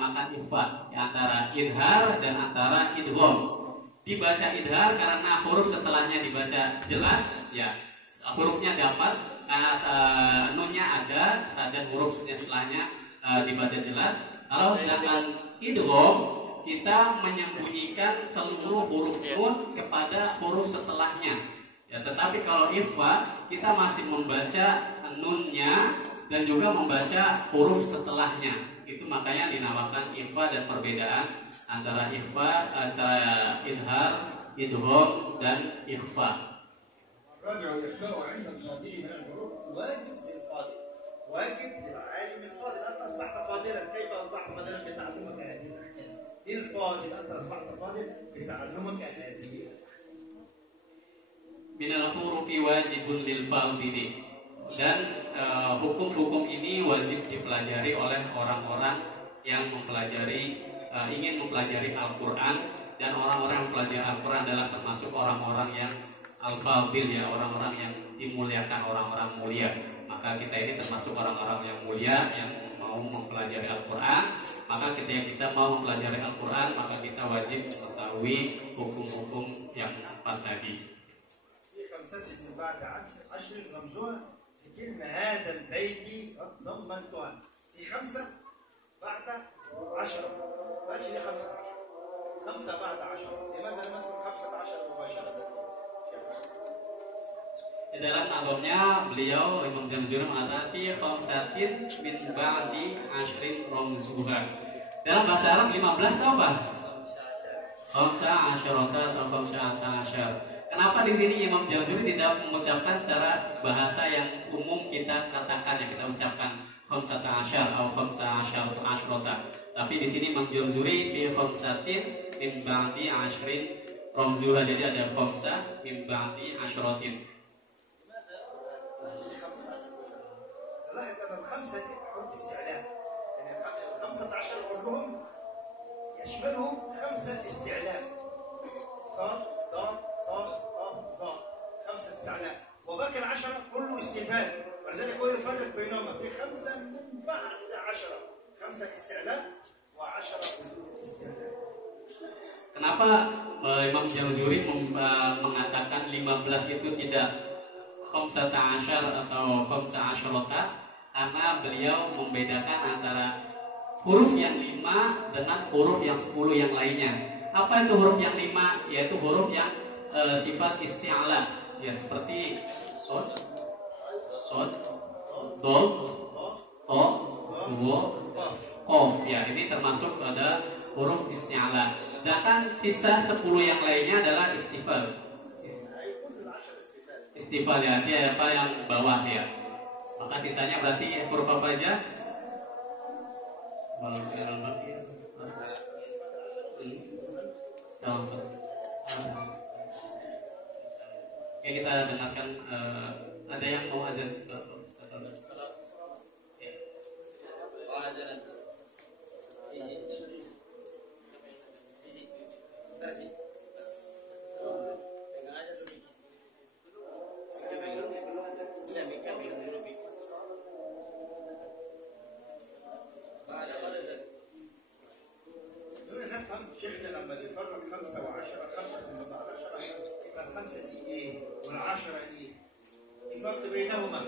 dinamakan ikhfa, antara idhar dan antara idgham. Dibaca idhar karena huruf setelahnya dibaca jelas, ya hurufnya dapat, nunnya ada dan hurufnya setelahnya dibaca jelas. Kalau sedangkan idgham kita menyembunyikan seluruh huruf nun kepada huruf setelahnya. Ya, tetapi kalau ikhfa kita masih membaca nunnya dan juga membaca huruf setelahnya. Itu makanya dinamakan ikhfa, dan perbedaan antara ikhfa, antara idhar, idgham dan ikhfa. الرجل يخلق عند الفاضل من الحروف واجب للفاضل، واجب للعالم الفاضل. انت اصبحت فاضلا، كيف اصبحت فاضلا؟ بتعلمك هذه الاحكام. للفاضل انت اصبحت فاضل بتعلمك هذه. Minal hurufi wajibun lil fadili, dan hukum-hukum ini wajib dipelajari oleh orang-orang yang ingin mempelajari Al-Quran, dan orang-orang yang mempelajari Al-Quran adalah termasuk orang-orang yang al-fadil, ya, orang-orang yang dimuliakan, orang-orang mulia. Maka kita ini termasuk orang-orang yang mulia yang mau mempelajari Al-Quran. Maka ketika kita mau mempelajari Al-Quran, maka kita wajib mengetahui hukum-hukum yang empat tadi. خمسة بعد عشر رمزها في كلمة هذا البيت قد ضمنتها. في خمسة بعد عشرة، ماشي لي خمسة عشر، خمسة بعد عشرة. لماذا لم أذكر خمسة عشر مباشرة؟ Di dalam nazamnya beliau Imam Jamzuri mengatakan fi khamsatin min ba'di ashrin ramzuha. Dalam bahasa Arab 15 tahu Pak? Khamsa asyarata atau khamsa asyar. Kenapa di sini Imam Jamzuri tidak mengucapkan secara bahasa yang umum kita katakan, yang kita ucapkan khamsata asyar atau khamsa asyar atau asyrota? Tapi di sini Imam Jamzuri fi khamsatin min ba'di ashrin ramzuha, jadi ada khamsa min ba'di asyratin. لاحظ أن الخمسة دي حروف استعلاء، يعني الخمسة عشر كلهم يشملهم خمسة استعلاء، صاد ضاد طاء طاء ظاء، خمسة استعلاء، وباقي العشرة كله استفهام، ولذلك هو يفرق بينهما في خمسة من بعد عشرة، خمسة استعلاء وعشرة استعلاء. Kenapa Imam Jamzuri mengatakan 15 itu tidak khamsata asyar atau khamsa asyarata? Karena beliau membedakan antara huruf yang 5 dengan huruf yang 10 yang lainnya. Apa itu huruf yang 5? Yaitu huruf yang sifat isti'ala, ya, seperti sod, dol, to, wo, qaf, ya, ini termasuk pada huruf isti'ala. Sedangkan sisa 10 yang lainnya adalah istifal. Istifal, ya, dia apa yang bawah, ya. Maka sisanya berarti huruf apa aja? Oke, kita dengarkan, ada yang mau azan? شيخنا لما يفرق خمسة وعشرة، خمسة من عشرة، يبقى الخمسة دي إيه؟ والعشرة إيه؟ الفرق بينهما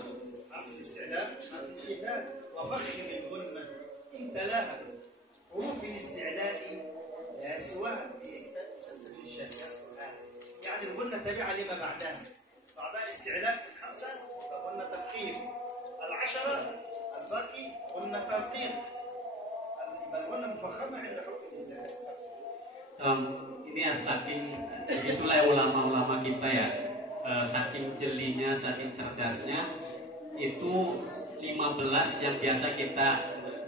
حرف الاستعلاء، حرف الاستفهام، وفخم الغنة انت لها حروف الاستعلاء لا سواها يعني الغنة تابعة لما بعدها، بعدها استعلاء في الخمسة غنة تفخيم، العشرة الباقي غنة ترقيق، يبقى الغنة مفخمة عند حروف الاستعلاء. Ini ya, saking itulah ulama-ulama kita, ya, saking jelinya, saking cerdasnya, itu 15 yang biasa kita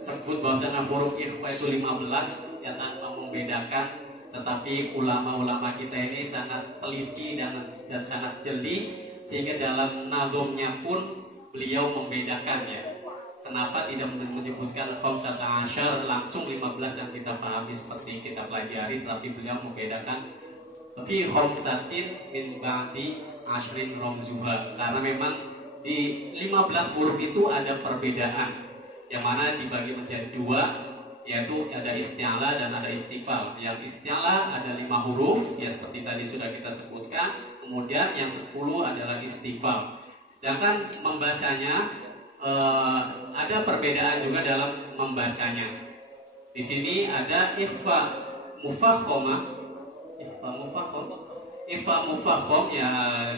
sebut bahwasanya huruf ikhfa itu 15, ya, tanpa membedakan. Tetapi ulama-ulama kita ini sangat teliti dan sangat jeli, sehingga dalam nazomnya pun beliau membedakan, ya. Kenapa tidak menyebutkan khamsata asyar langsung 15 yang kita pahami seperti kita pelajari, tapi beliau membedakan fi khamsatin min ba'di ashrin ramzuha, karena memang di 15 huruf itu ada perbedaan, yang mana dibagi menjadi dua, yaitu ada isti'ala dan ada istifal. Yang isti'ala ada 5 huruf, ya seperti tadi sudah kita sebutkan. Kemudian yang 10 adalah istifal. Sedangkan membacanya ada perbedaan juga dalam membacanya. Di sini ada ikhfa mufakhomah, ikhfa mufakhom ya,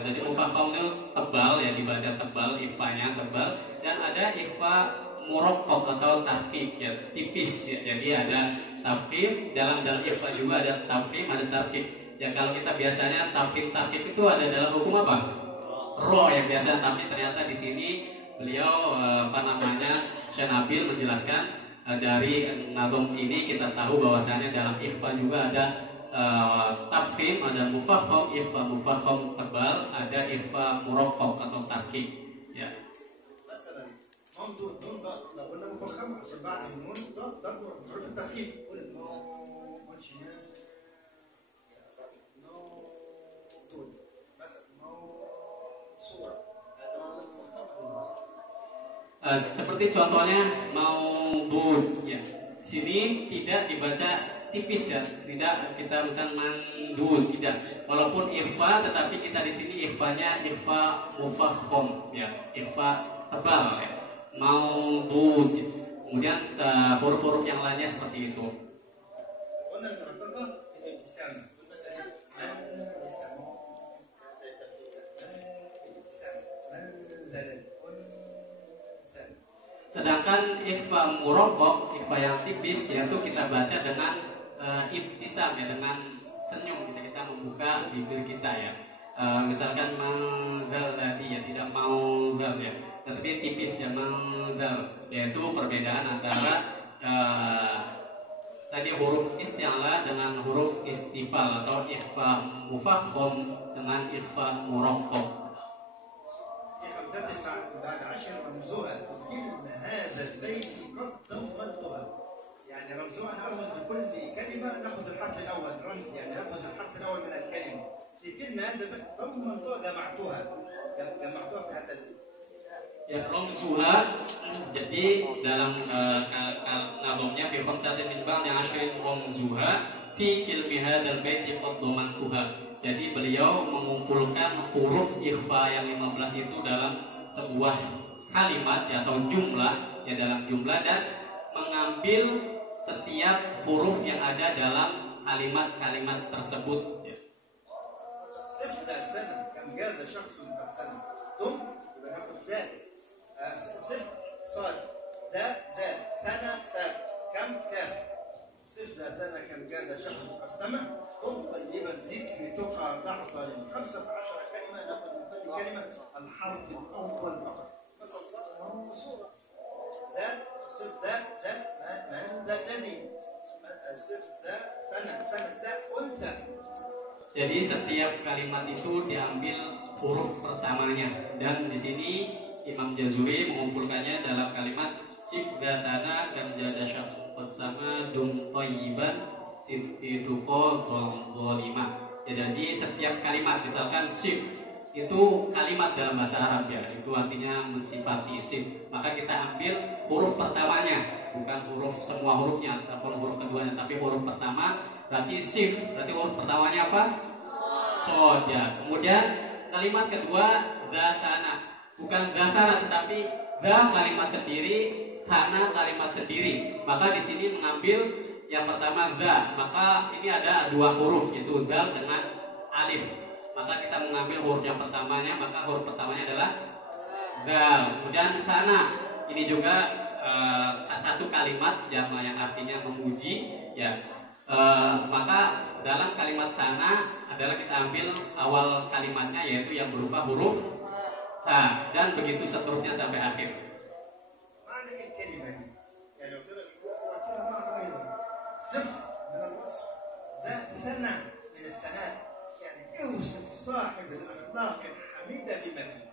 jadi mufakhom itu tebal ya, dibaca tebal, ikhfanya tebal, dan ada ikhfa muraqqaq atau tarkib ya, tipis ya. Jadi ada tarkib, dalam ikhfa juga ada tarkib, ada tarkib. Ya kalau kita biasanya tarkib itu ada dalam hukum apa? Ro yang biasa, tapi ternyata di sini beliau Syekh Nabil menjelaskan dari nazom ini kita tahu bahwasanya dalam ikhfa juga ada tafkhim, ada mufakhom, ikhfa mufakhom tebal, ada ikhfa muraqqaq atau tarkib ya. مثلا منطق لو قلنا مفخم عشان بعد النون ضرب حروف التركيب قول نو seperti contohnya maudud ya. Sini tidak dibaca tipis ya, tidak kita misal mandud tidak. Walaupun ikhfa, tetapi kita di sini ikhfanya ikhfa mufakhom ya, ikhfa tebal ya. Maudud. Kemudian huruf-huruf yang lainnya seperti itu. Sedangkan ikhfa muraqqaq, ikhfa yang tipis, yaitu kita baca dengan ibtisam ya, dengan senyum kita membuka bibir kita ya. Misalkan mangdal tadi ya, tidak mau dal ya, tetapi tipis ya mangdal, yaitu perbedaan antara tadi huruf isti'la dengan huruf istifal atau ikhfa mufakhom dengan ikhfa muraqqaq. بعد 10 رمزها إن هذا البيت قد ضمنتها. يعني رمزها نرمز لكل كلمة، نأخذ الحرف الأول رمز، يعني نأخذ الحرف الأول من الكلمة. في كلمة هذا البيت ضمنتها، جمعتها في هذا ya romsuha. Jadi dalam nazomnya fi khamsatin min ba'di 'ashrin romsuha fi ilmi hadzal baiti qad dhamantuha. Jadi beliau mengumpulkan huruf ikhfa yang 15 itu dalam sebuah kalimat ya, atau jumlah ya, dalam jumlah, dan mengambil setiap huruf yang ada dalam kalimat-kalimat tersebut ya. كلمة نأخذ من كل كلمة الحرف الأول فقط. مثلا صورة ذات صف ذات من ذا الذي صف ذات ثنا أنثى. Jadi setiap kalimat itu diambil huruf pertamanya, dan di sini Imam Jazuri mengumpulkannya dalam kalimat sif gatana dan jada syaksun bersama dum toyiban situko golima. Jadi setiap kalimat, misalkan sif itu kalimat dalam bahasa Arab ya, itu artinya mensifati sif, maka kita ambil huruf pertamanya, bukan huruf semua hurufnya ataupun huruf keduanya, tapi huruf pertama berarti sif, berarti huruf pertamanya apa? Sod ya. Kemudian kalimat kedua datana, bukan datana tetapi da kalimat sendiri, hana kalimat sendiri, maka di sini mengambil yang pertama da, maka ini ada dua huruf, yaitu dal dengan alif. Maka kita mengambil huruf yang pertamanya, maka huruf pertamanya adalah dal. Kemudian tanah, ini juga satu kalimat yang artinya memuji ya. Maka dalam kalimat tanah adalah kita ambil awal kalimatnya, yaitu yang berupa huruf ta, dan begitu seterusnya sampai akhir. صف من الوصف ذات سنة من السنات، يعني اوصف صاحب الأخلاق الحميدة بما فيه.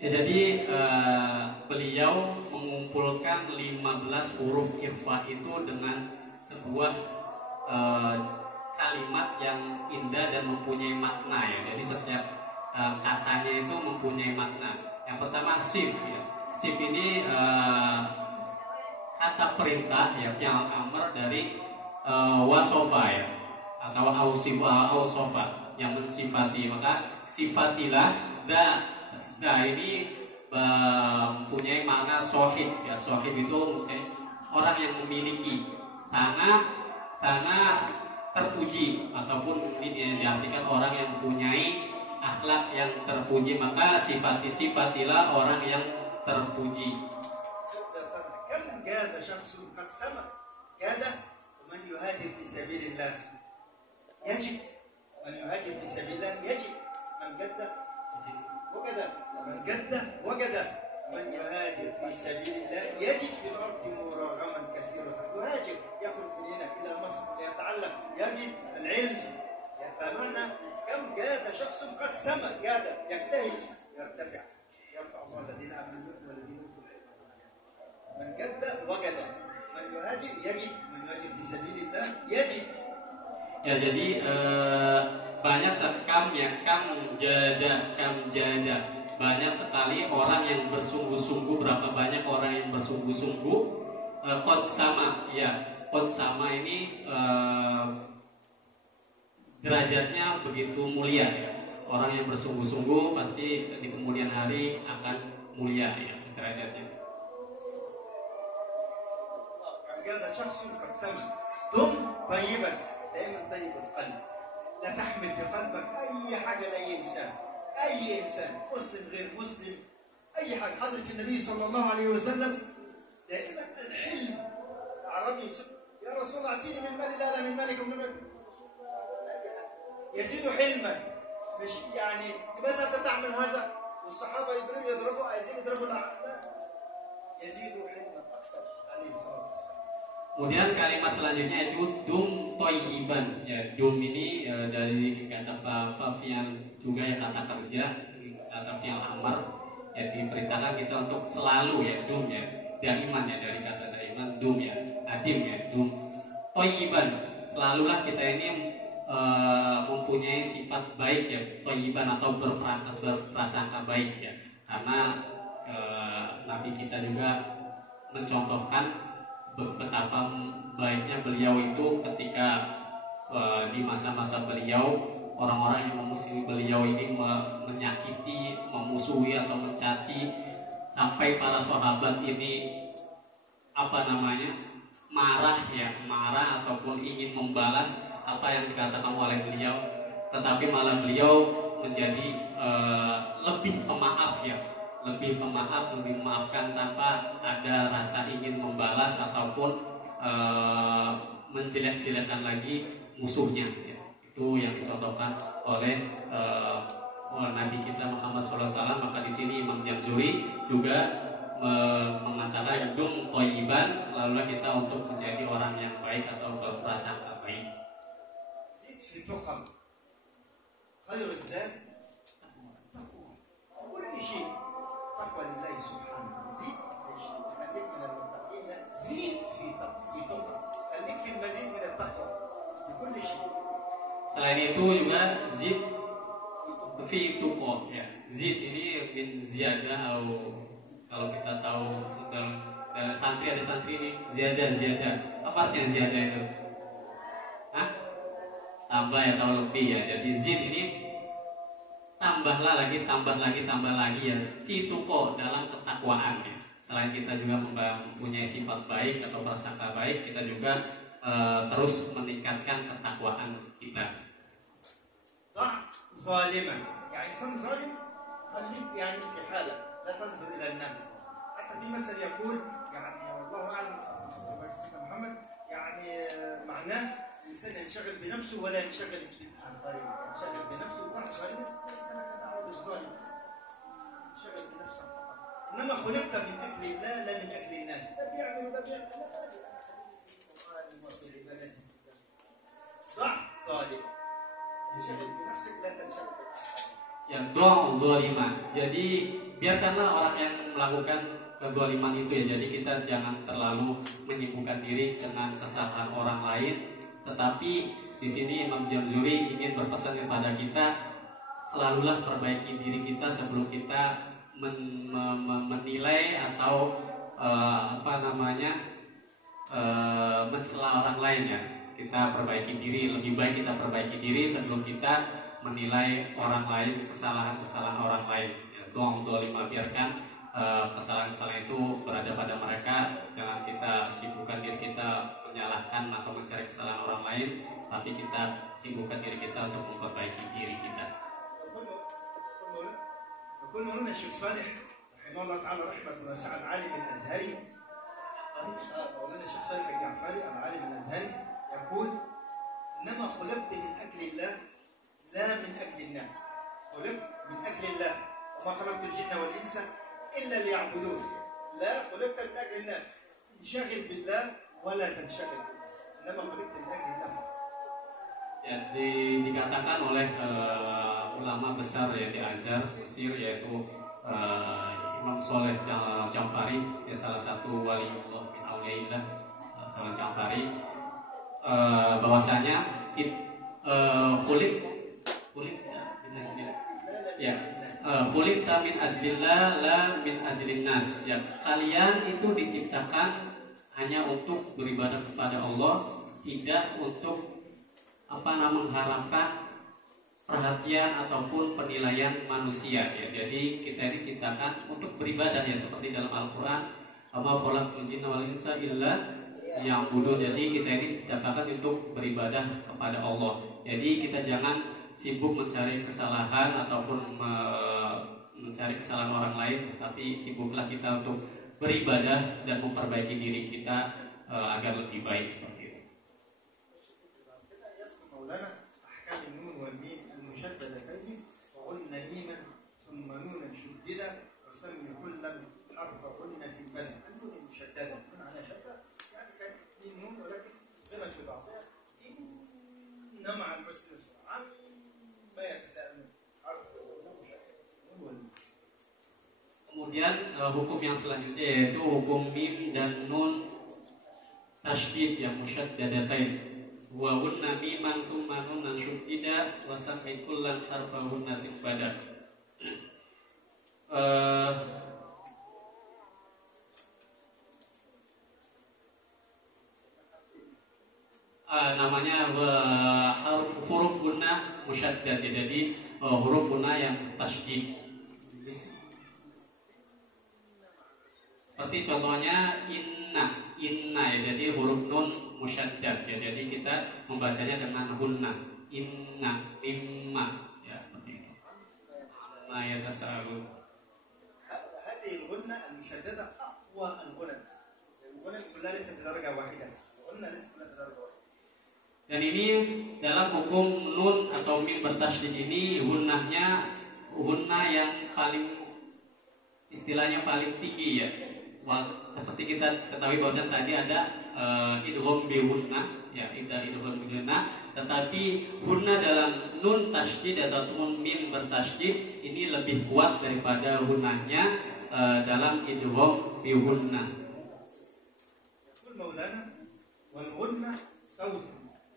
Ya, jadi beliau mengumpulkan 15 huruf ikhfa itu dengan sebuah kalimat yang indah dan mempunyai makna ya. Jadi setiap katanya itu mempunyai makna. Yang pertama sif ya. Sif ini kata perintah ya fi'il amr dari wasofa ya, atau ausofa yang mensifati. Maka sifatilah da ini mempunyai makna sohib ya. Sohib itu orang yang memiliki, tanah terpuji, ataupun ini diartikan orang yang mempunyai akhlak yang terpuji. Maka sifatilah orang yang terpuji. كم جاد شخص قد سمع جاد ومن يهاجر في سبيل الله يجد، من يهاجر في سبيل الله يجد، من جد وجد، من جد وجد، من يهاجر في سبيل الله يجد في الأرض مراغما كثيرا. يهاجر يخرج من هنا إلى مصر ليتعلم، يجد العلم. فمعنى كم جاد شخص قد سمع جاد يجتهد يرتفع، يرفع الله الذين آمنوا والذين أوتوا العلم. من جد وجد، من يهاجر يجد، من يهاجر في سبيل الله يجد. Ya, jadi banyak kam jada. Banyak sekali orang yang bersungguh-sungguh. Berapa banyak orang yang bersungguh-sungguh? Qad sama ya. Qad sama ini derajatnya begitu mulia ya. Orang yang bersungguh-sungguh pasti di kemudian hari akan mulia ya derajatnya. هذا شخص قد سمع. دم طيبا، دائما طيب القلب، لا تحمل في قلبك اي حاجه لاي انسان، اي انسان مسلم غير مسلم، اي حاجه. حضره النبي صلى الله عليه وسلم دائما الحلم. العربي يا رسول الله اعطيني من مالي، لا من مالك ومن مالك. يزيد حلما، مش يعني بس انت تعمل هذا والصحابه يضربوا عايزين يضربوا لا، يزيد حلما اكثر عليه الصلاه والسلام. Kemudian kalimat selanjutnya itu dum toyiban ya. Dum ini dari kata fi'il juga ya, kata kerja, kata fi'il amar ya. Diperintahkan kita untuk selalu ya, dum ya, daiman ya, dari kata daiman, dum ya, adim ya, dum toyiban. Selalulah kita ini mempunyai sifat baik ya, toyiban atau berprasangka baik ya. Karena Nabi kita juga mencontohkan betapa baiknya beliau itu ketika di masa-masa beliau, orang-orang yang memusuhi beliau ini menyakiti, memusuhi atau mencaci, sampai para sahabat ini marah ataupun ingin membalas apa yang dikatakan oleh beliau, tetapi malah beliau menjadi lebih pemaaf ya, lebih memaafkan tanpa ada rasa ingin membalas ataupun menjelek-jelekan lagi musuhnya ya. Itu yang dicontohkan oleh Nabi kita Muhammad SAW. Maka di sini Imam Jamzuri juga mengatakan dum thayyiban, selalu kita untuk menjadi orang yang baik atau berprasangka baik. زيد في التقى، خير الزاد كل شيء تقوى لله سبحانه. زيد خليك من المتقين، زيد في تقوى، خليك في المزيد من التقوى بكل شيء. Selain itu juga zid fi tuqo ya. Zid ini min ziyadah, atau kalau kita tahu dalam santri ada santri ini ziyadah. Apa artinya ziyadah itu? Hah? Tambah ya, atau lebih ya. Jadi zid ini tambah lagi ya. Fi tuqo, dalam ketakwaan ya. Selain kita juga mempunyai sifat baik atau prasangka baik, kita juga terus meningkatkan ketakwaan kita. ضع ظالما، يعني انسان ظالم خليك يعني في حاله، لا تنظر الى الناس. حتى في مثل يقول يعني والله اعلم سيدنا محمد، يعني معناه الانسان ينشغل بنفسه ولا ينشغل بالاخرين، ينشغل بنفسه ويكون ظالم ليس لك دعوه بالظالم، ينشغل بنفسه فقط. انما خلقت من اجل الله لا من اجل الناس. ده بيعمل وده بيعمل، وفي عبادته ضع ظالم. Yang dong zaliman. Jadi biarkanlah orang yang melakukan kezaliman itu ya. Jadi kita jangan terlalu menyibukkan diri dengan kesalahan orang lain. Tetapi di sini Imam Jamzuri ingin berpesan kepada kita, selalulah perbaiki diri kita sebelum kita menilai atau mencela orang lain ya. Kita perbaiki diri, lebih baik kita perbaiki diri sebelum kita menilai orang lain, kesalahan-kesalahan orang lain. Ya, doang lima, biarkan kesalahan-kesalahan itu berada pada mereka. Jangan kita sibukkan diri kita menyalahkan atau mencari kesalahan orang lain, tapi kita sibukkan diri kita untuk memperbaiki diri kita. يقول مولانا الشيخ صالح رحمه الله تعالى رحمه واسعة العالم الازهري مولانا الشيخ صالح الجعفري العالم الازهري يقول انما خلقت من اجل الله لا من اجل الناس خلقت من اجل الله وما خلقت الجن والانس الا ليعبدون لا خلقت من اجل الناس انشغل بالله ولا تنشغل انما خلقت من اجل الله. Jadi dikatakan oleh ulama besar ya di Azhar Mesir, yaitu Imam Soleh Ja'fari, ya salah satu waliullah min auliyaillah Ja'fari, bahwasanya kulit min adillah la min ajlin nas. Ya, kalian itu diciptakan hanya untuk beribadah kepada Allah, tidak untuk mengharapkan perhatian ataupun penilaian manusia ya. Jadi kita ini diciptakan untuk beribadah ya, seperti dalam Al-Qur'an, "Wa khalaqtul jinna wal insa illa liya'budun." Jadi kita ini diciptakan untuk beribadah kepada Allah. Jadi kita jangan sibuk mencari kesalahan ataupun mencari kesalahan orang lain, tapi sibuklah kita untuk beribadah dan memperbaiki diri kita agar lebih baik seperti itu. مولانا أحكام النون والميم المشددتين وقلنا ميما ثم نونا شددا وسمي كلا حرف قلنا بل النون المشددة نون على شدة يعني كان دي نون ولكن غيرت في بعضها إن مع الحسن عم ما يتساءلون حرف نون. Kemudian hukum yang selanjutnya yaitu hukum mim dan nun tasydid yang musyaddadatain. Wa hunna miman thumma nunan syuddida wa sammi kullan harfahunna tibada. Namanya huruf gunna musyaddad, jadi huruf gunna yang tasydid. Seperti contohnya inna ya, jadi huruf nun musyaddad ya, jadi kita membacanya dengan hunna, inna, mimma ya, seperti itu. Nah ya tasawuf. هذه الغنة المشددة أقوى الغنى. الغنى كلها ليست بدرجة واحدة. الغنة ليست كلها بدرجة واحدة. Dan ini dalam hukum nun atau mim bertasydid ini hunnahnya hunna yang paling istilahnya paling tinggi ya. Seperti kita ketahui bahwa tadi ada idgham bi hunna ya, idgham bi hunna, tetapi hunna dalam nun tasydid atau mim bertasydid ini lebih kuat daripada hunnahnya dalam idgham bi hunna. يقول مولانا والغنة صوت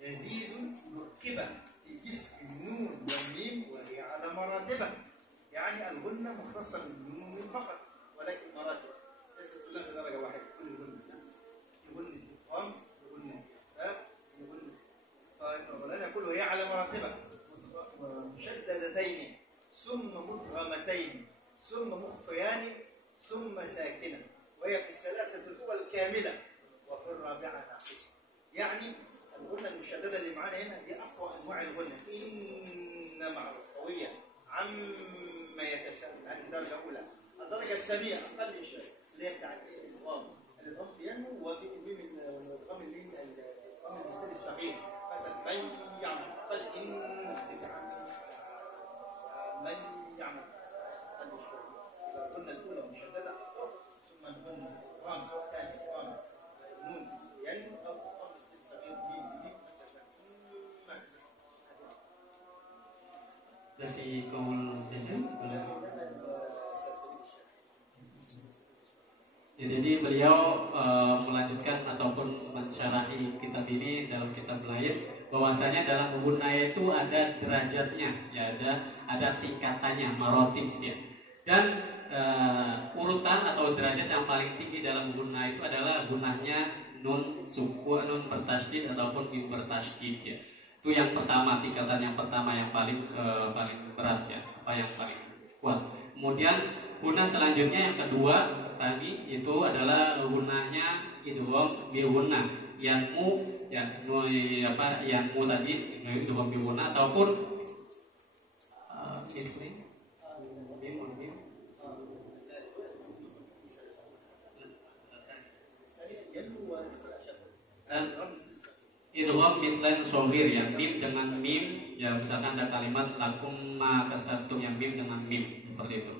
يزيد مركبة في جسم النون والميم وهي على مراتبه، يعني الغنة مختصة بالنون فقط ولكن مراتب ليست كلها في درجة واحدة. كل غنة يغني في القام يغني في الكتاب يغني. طيب مولانا يقول وهي على مراتبه مشددتين ثم مدغمتين ثم مخفيان ثم ساكنة، وهي في الثلاثة الأولى كاملة وفي الرابعة ناقصة. يعني الغنة المشددة اللي معانا هنا دي أقوى أنواع الغنة، إن مع القوية عما يتساءل. هذه الدرجة الأولى. الدرجة الثانية أقل شيء اللي هي بتاعت الإدغام. الإدغام ينمو وفي الإدغام المثالي الصغير مثلا من يعمل أقل إن من يعمل أقل شوي. يبقى الغنة الأولى مشددة ثم الغنة الإدغام سواء كان إدغام نون ينمو أو إدغام مثالي صغير ميم مثلا. Dari kaum jazim ya, jadi beliau melanjutkan ataupun mensyarahi kitab ini dalam kitab lain, bahwasanya dalam gunna itu ada derajatnya ya, ada tingkatannya, marotib ya. Dan urutan atau derajat yang paling tinggi dalam gunna itu adalah gunnahnya nun sukun, nun bertasydid ataupun mim bertasydid ya. Itu yang pertama, tingkatan yang pertama yang paling berat ya, apa yang paling kuat. Kemudian guna selanjutnya yang kedua tadi itu adalah gunanya idgham bil gunnah, yanmu ya yanmu tadi idgham bil gunnah ataupun idgham mitlan shogir ya, mim dengan mim ya, misalkan ada kalimat lakum ma kasabtum yang mim dengan mim seperti itu.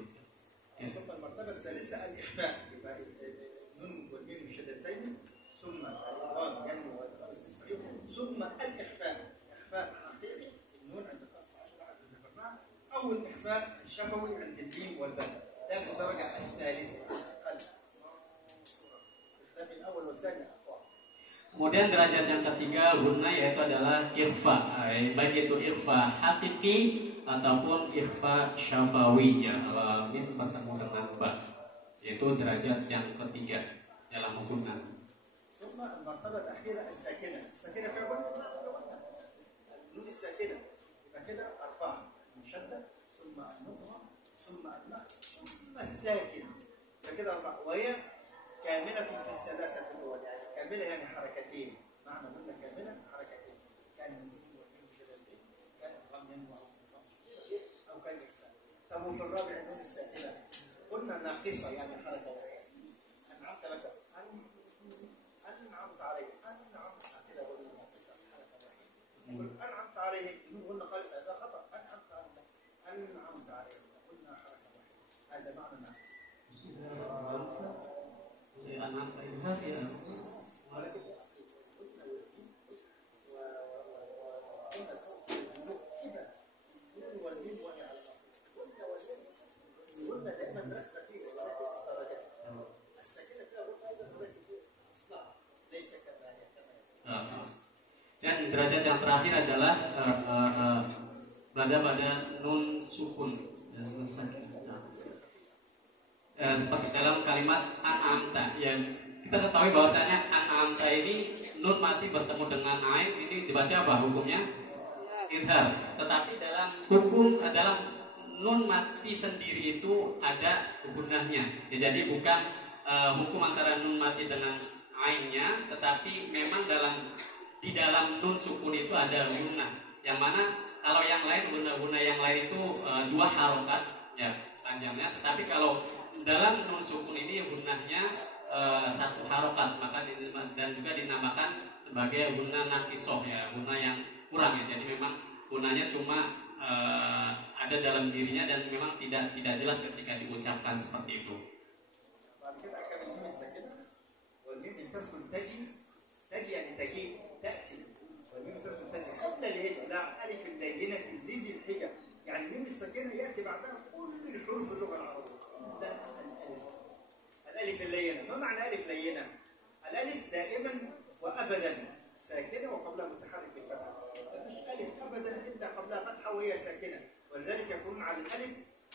ثم المرتبة الثالثة الإخفاء، يبقى النون والميم مشددتين ثم الإدغام ينمو والاستسعير ثم الإخفاء، إخفاء حقيقي النون عند 15 واحد ذكرناها، أو الإخفاء الشفوي عند الميم والباء، ده في الدرجة الثالثة أقل. الإخفاء الأول والثاني أقوى. Kemudian derajat yang ketiga guna yaitu adalah ikhfa, baik itu ikhfa hakiki ataupun ikhfa syafawi ya, mim bertemu dengan ba, yaitu derajat yang ketiga dalam hukuman. ثم المرتبة الأخيرة الساكنة، الساكنة فيها النون الساكنة، يبقى كده أربعة، المشدد ثم المضمر ثم المخ ثم الساكن، يبقى كده أربعة، وهي كاملة في الثلاثة الأول، يعني كاملة يعني حركتين، معنى قلنا كاملة حركتين، كان مشددين، كان ضمن أو كان إخفاء. طب وفي الرابع النون الساكنة قلنا ناقصة يعني حركة واحدة، أنعمت مثلا أنعمت عليه، أنعمت كده قلنا ناقصة حركة واحدة، أنعمت عليه قلنا خالص هذا خطأ، أنعمت عليه قلنا حركة واحدة، هذا معنى ناقص. Dan derajat yang terakhir adalah berada pada nun sukun seperti dalam kalimat an'amta yang kita ketahui bahwasanya an'amta ini nun mati bertemu dengan ain ini dibaca apa hukumnya? Idhar. Tetapi dalam hukum dalam nun mati sendiri itu ada gunahnya. Ya, jadi bukan hukum antara nun mati dengan ainnya, tetapi memang di dalam nun sukun itu ada gunah. Yang mana kalau yang lain guna-guna yang lain itu dua harokat ya panjangnya, tetapi kalau dalam nun sukun ini gunahnya satu harokat, maka dan juga dinamakan sebagai guna naqisoh ya, guna yang kurang ya. Jadi memang gunanya cuma ada dalam dirinya dan memang tidak jelas ketika diucapkan seperti itu. تجي يعني تجيء تأتي، والميم تسكن تجي قبل الهجة، لا ألف اللينة لذي الهجة، يعني الميم الساكنة يأتي بعدها كل الحروف اللغة العربية. لا الألف اللينة، ما معنى ألف لينة؟ الألف دائما وأبدا ساكنة وقبلها متحرك بالفتحة، ما فيش ألف أبدا إلا قبلها فتحة وهي ساكنة، ولذلك يكون على الألف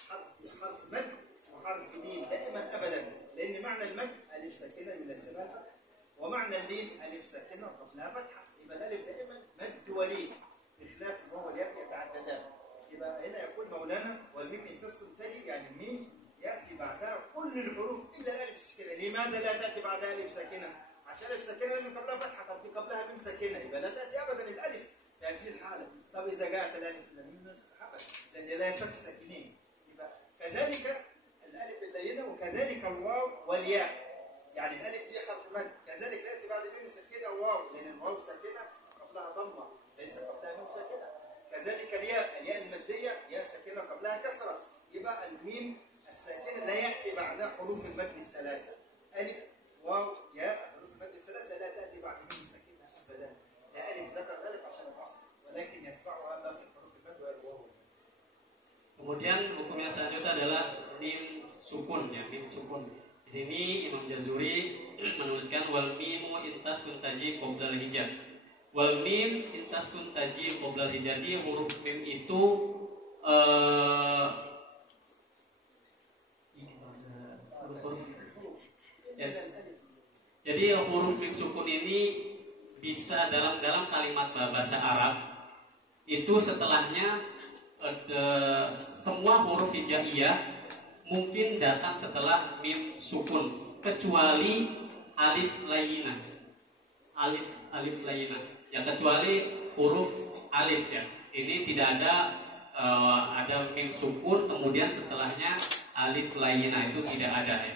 حرف مد وحرف لين دائما أبدا، لأن معنى المد ألف ساكنة من السماء، ومعنى اللين ألف ساكنة وقبلها فتحة، يبقى الألف دائما مد ولين بخلاف وهو الياء يتعددان. يبقى هنا يقول مولانا والميم إن تسكن تجي، يعني الميم يأتي بعدها كل الحروف إلا الألف الساكنة. لماذا لا تأتي بعدها ألف ساكنة؟ عشان الألف ساكنة لازم قبلها فتحة، طب دي قبلها ميم ساكنة، يبقى لا تأتي أبدا الألف في هذه الحالة. طب إذا جاءت الألف الميم أبدا، لأن لا يلتقي ساكنين. يبقى كذلك الألف اللينة وكذلك الواو والياء، يعني الألف دي حرف مد، كذلك يأتي بعد الميم الساكنة واو، لأن الواو ساكنة قبلها ضمة ليس قبلها ميم ساكنة. كذلك الياء المادية ياء ساكنة قبلها كسرة، يبقى الميم الساكنة لا يأتي بعدها حروف المد الثلاثة، ألف واو ياء، حروف المد الثلاثة لا تأتي بعد ميم الساكنة أبدا، لا ألف ذكر ذلك عشان الأصل، ولكن يتبعها باقي حروف المد والواو. Kemudian hukum yang selanjutnya adalah mim sukun ya, mim sukun. Di sini Imam Jazuri menuliskan wal mimu intas kuntaji qoblal hijab. Wal mim intas kuntaji qoblal hijab. Jadi huruf mim itu Jadi huruf mim sukun ini bisa dalam kalimat bahasa Arab itu setelahnya semua huruf hijaiyah mungkin datang setelah mim sukun kecuali alif layyinah. Alif layyinah. Ya kecuali huruf alif ya. Ini tidak ada mim sukun kemudian setelahnya alif layyinah, itu tidak ada ya.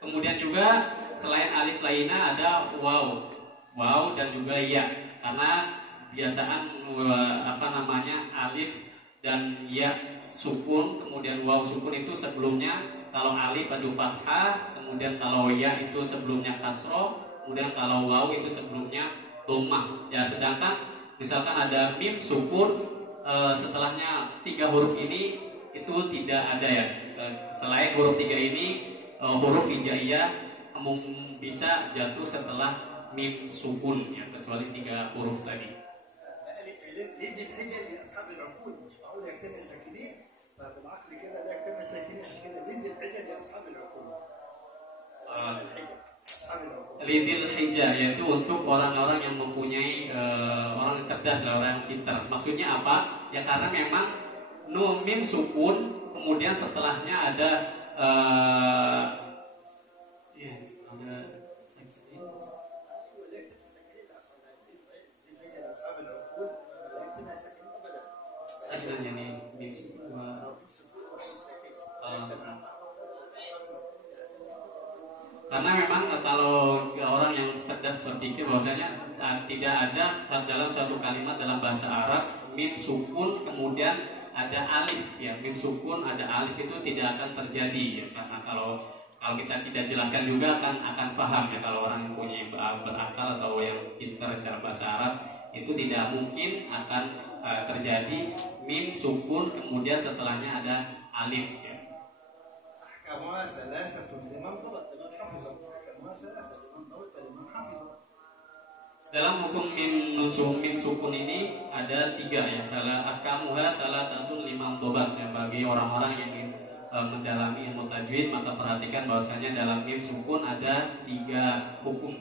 Kemudian juga selain alif layyinah ada waw dan juga ya. Karena biasaan alif dan ya sukun kemudian waw sukun itu sebelumnya kalau alif ada fathah, kemudian kalau ya itu sebelumnya kasroh, kemudian kalau waw itu sebelumnya dhammah. Ya sedangkan misalkan ada mim sukun setelahnya 3 huruf ini itu tidak ada ya. Selain huruf 3 ini huruf hijaiyah bisa jatuh setelah mim sukun ya, kecuali 3 huruf tadi. Lidil hijah yaitu untuk orang-orang yang mempunyai orang cerdas, orang pintar. Maksudnya apa? Ya karena memang nun mim sukun kemudian setelahnya ada karena memang kalau orang yang cerdas berpikir bahwasanya tidak ada dalam satu kalimat dalam bahasa Arab mim sukun kemudian ada alif ya, mim sukun ada alif itu tidak akan terjadi ya. Karena kalau kita tidak jelaskan juga akan paham ya, kalau orang yang punya berakal atau yang pintar dalam bahasa Arab itu tidak mungkin akan terjadi mim sukun kemudian setelahnya ada alif ya. Dalam hukum min sukun ini ada 3 ya. Ahkamuha talatatun limam tobat ya. Bagi orang-orang yang ingin mendalami ilmu tajwid maka perhatikan bahwasanya dalam mim sukun ada 3 hukum.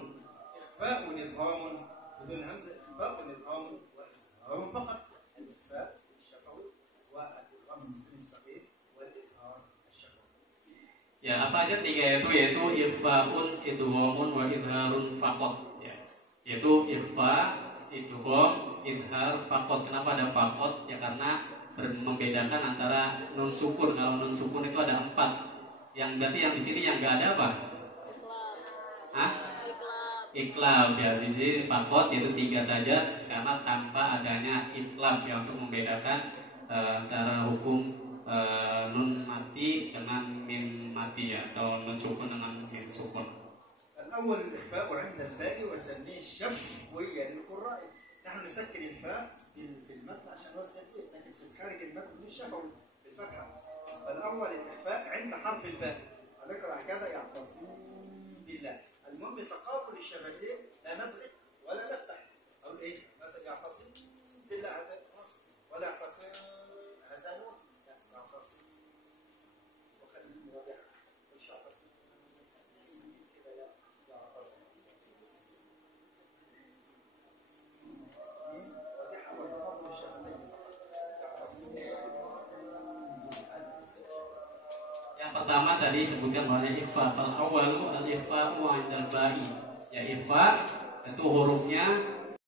Ikhfa wa idgham bidun hamzah, ikhfa wa idgham wa faqat ikhfa syafwi wa idgham muslim sahih wa idgham syafwi. Ya, apa aja 3 yaitu ikhfaun, idghamun wa idharun faqat ya. Yaitu ikhfa, idgham, idhar, faqat. Kenapa ada faqat? Ya karena membedakan antara nun sukun. Kalau nun sukun itu ada 4. Yang berarti yang di sini yang enggak ada apa? Iklab ya. Di sini faqat itu 3 saja karena tanpa adanya iklab ya, untuk membedakan antara hukum nun mati dengan mim mati ya, atau nun sukun dengan mim sukun. الأول الإخفاء عند الباء وسميه الشفوية للقراء. نحن نسكن الفاء في المتن عشان نوصل فيه، لكن في خارج المتن مش شفوي بالفتحة. فالأول الإخفاء عند حرف الباء. هنقرأ كذا يعتصم بالله. المهم تقابل الشفتين، لا نضغط ولا نفتح. أقول إيه؟ مثلا يعتصم بالله هذا ولا يعتصم هذا نون، لا يعتصم وخليه واضح. مش يعتصم كذا، لا يعتصم. Yang pertama tadi sebutkan bahwa ikhfa al-awwalu al-ikhfa'u 'indal ba'i. Ya ikhfa itu hurufnya